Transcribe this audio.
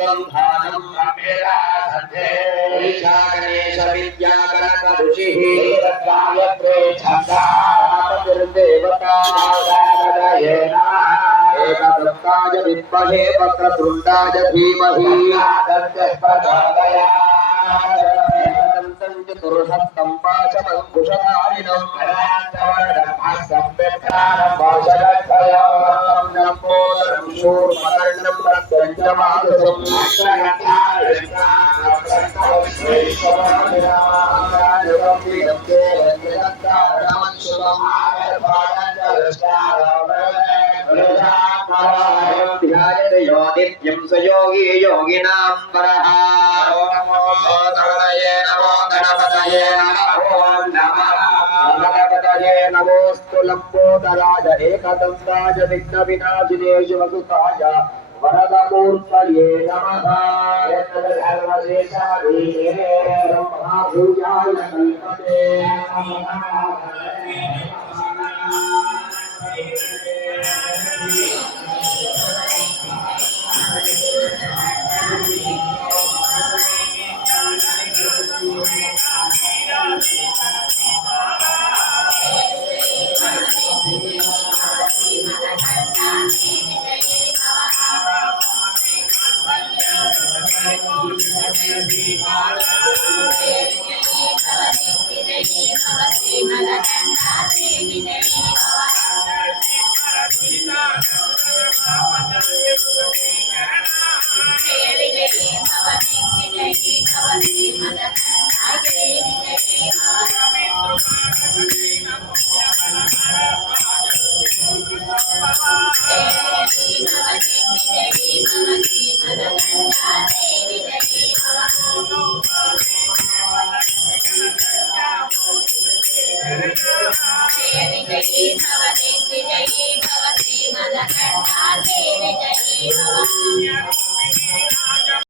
संधानं ब्रह्मेलाधे गणेश विद्यागणक ऋषिः गायत्रे छन्दापतिर्देवता एकदन्ताय विद्महे वक्रतुण्डाय धीमहि चतुर्हस्तं पाशमङ्कुशधारिणं यो नित्यं स योगी योगिनां वरः नमो नमो गणपतये नमो नमः गणपतये नमोऽस्तु लम्बोदराय एकदन्ताय विघ्नविनाशिने शिवसुताय वरदमूर्तये नमः ब्रह्माभूयाय कल्पते